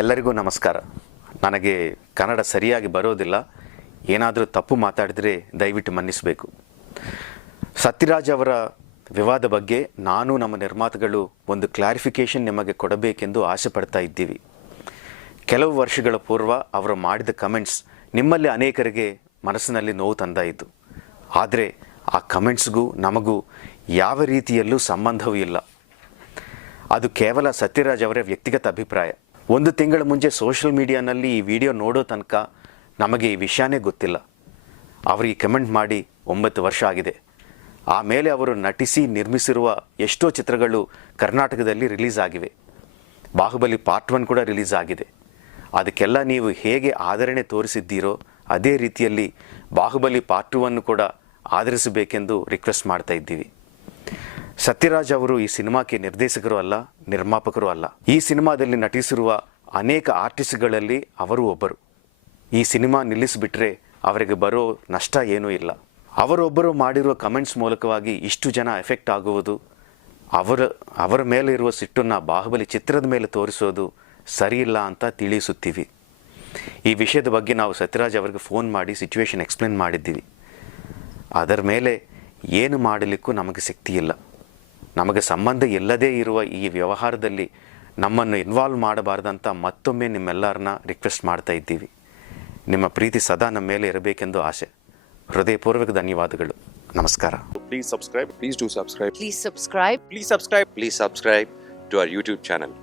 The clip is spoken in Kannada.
ಎಲ್ಲರಿಗೂ ನಮಸ್ಕಾರ. ನನಗೆ ಕನ್ನಡ ಸರಿಯಾಗಿ ಬರೋದಿಲ್ಲ. ಏನಾದರೂ ತಪ್ಪು ಮಾತಾಡಿದರೆ ದಯವಿಟ್ಟು ಮನ್ನಿಸಬೇಕು. ಸತ್ಯರಾಜ್ ಅವರ ವಿವಾದ ಬಗ್ಗೆ ನಾನು ನಮ್ಮ ನಿರ್ಮಾತೃಗಳು ಒಂದು ಕ್ಲಾರಿಫಿಕೇಷನ್ ನಿಮಗೆ ಕೊಡಬೇಕೆಂದು ಆಸೆ ಪಡ್ತಾ ಇದ್ದೀವಿ. ಕೆಲವು ವರ್ಷಗಳ ಪೂರ್ವ ಅವರು ಮಾಡಿದ ಕಮೆಂಟ್ಸ್ ನಿಮ್ಮಲ್ಲಿ ಅನೇಕರಿಗೆ ಮನಸ್ಸಿನಲ್ಲಿ ನೋವು ತಂದಾಯಿತು. ಆದರೆ ಆ ಕಮೆಂಟ್ಸ್ಗೂ ನಮಗೂ ಯಾವ ರೀತಿಯಲ್ಲೂ ಸಂಬಂಧವೂ ಇಲ್ಲ. ಅದು ಕೇವಲ ಸತ್ಯರಾಜ್ ಅವರ ವ್ಯಕ್ತಿಗತ ಅಭಿಪ್ರಾಯ. ಒಂದು ತಿಂಗಳ ಮುಂಚೆ ಸೋಷಿಯಲ್ ಮೀಡಿಯಾನಲ್ಲಿ ಈ ವಿಡಿಯೋ ನೋಡೋ ತನಕ ನಮಗೆ ಈ ವಿಷಯನೇ ಗೊತ್ತಿಲ್ಲ. ಅವರು ಈ ಕಮೆಂಟ್ ಮಾಡಿ 9 ವರ್ಷ ಆಗಿದೆ. ಆಮೇಲೆ ಅವರು ನಟಿಸಿ ನಿರ್ಮಿಸಿರುವ ಎಷ್ಟೋ ಚಿತ್ರಗಳು ಕರ್ನಾಟಕದಲ್ಲಿ ರಿಲೀಸ್ ಆಗಿವೆ. ಬಾಹುಬಲಿ ಪಾರ್ಟ್ 1 ಕೂಡ ರಿಲೀಸ್ ಆಗಿದೆ. ಅದಕ್ಕೆಲ್ಲ ನೀವು ಹೇಗೆ ಆದರಣೆ ತೋರಿಸಿದ್ದೀರೋ ಅದೇ ರೀತಿಯಲ್ಲಿ ಬಾಹುಬಲಿ ಪಾರ್ಟ್ 2 ಕೂಡ ಆಧರಿಸಬೇಕೆಂದು ರಿಕ್ವೆಸ್ಟ್ ಮಾಡ್ತಾ ಇದ್ದೀವಿ. ಸತ್ಯರಾಜ್ ಅವರು ಈ ಸಿನಿಮಾಕ್ಕೆ ನಿರ್ದೇಶಕರು ಅಲ್ಲ, ನಿರ್ಮಾಪಕರು ಅಲ್ಲ. ಈ ಸಿನಿಮಾದಲ್ಲಿ ನಟಿಸಿರುವ ಅನೇಕ ಆರ್ಟಿಸ್ಟ್ಗಳಲ್ಲಿ ಅವರು ಒಬ್ಬರು. ಈ ಸಿನಿಮಾ ನಿಲ್ಲಿಸಿಬಿಟ್ರೆ ಅವರಿಗೆ ಬರೋ ನಷ್ಟ ಏನೂ ಇಲ್ಲ. ಅವರೊಬ್ಬರು ಮಾಡಿರುವ ಕಮೆಂಟ್ಸ್ ಮೂಲಕವಾಗಿ ಇಷ್ಟು ಜನ ಎಫೆಕ್ಟ್ ಆಗುವುದು, ಅವರ ಮೇಲೆ ಇರುವ ಸಿಟ್ಟನ್ನು ಬಾಹುಬಲಿ ಚಿತ್ರದ ಮೇಲೆ ತೋರಿಸೋದು ಸರಿಯಿಲ್ಲ ಅಂತ ತಿಳಿಸುತ್ತೀವಿ. ಈ ವಿಷಯದ ಬಗ್ಗೆ ನಾವು ಸತ್ಯರಾಜ್ ಅವರಿಗೆ ಫೋನ್ ಮಾಡಿ ಸಿಚುವೇಶನ್ ಎಕ್ಸ್ಪ್ಲೇನ್ ಮಾಡಿದ್ದೀವಿ. ಅದರ ಮೇಲೆ ಏನು ಮಾಡಲಿಕ್ಕೂ ನಮಗೆ ಶಕ್ತಿ ಇಲ್ಲ. ನಮಗೆ ಸಂಬಂಧ ಇಲ್ಲದೇ ಇರುವ ಈ ವ್ಯವಹಾರದಲ್ಲಿ ನಮ್ಮನ್ನು ಇನ್ವಾಲ್ವ್ ಮಾಡಬಾರ್ದಂತ ಮತ್ತೊಮ್ಮೆ ನಿಮ್ಮೆಲ್ಲರನ್ನ ರಿಕ್ವೆಸ್ಟ್ ಮಾಡ್ತಾ ಇದ್ದೀವಿ. ನಿಮ್ಮ ಪ್ರೀತಿ ಸದಾ ನಮ್ಮ ಮೇಲೆ ಇರಬೇಕೆಂದು ಆಸೆ. ಹೃದಯಪೂರ್ವಕ ಧನ್ಯವಾದಗಳು. ನಮಸ್ಕಾರ. Please subscribe. Please do subscribe. Please subscribe. Please subscribe. Please subscribe to our YouTube channel.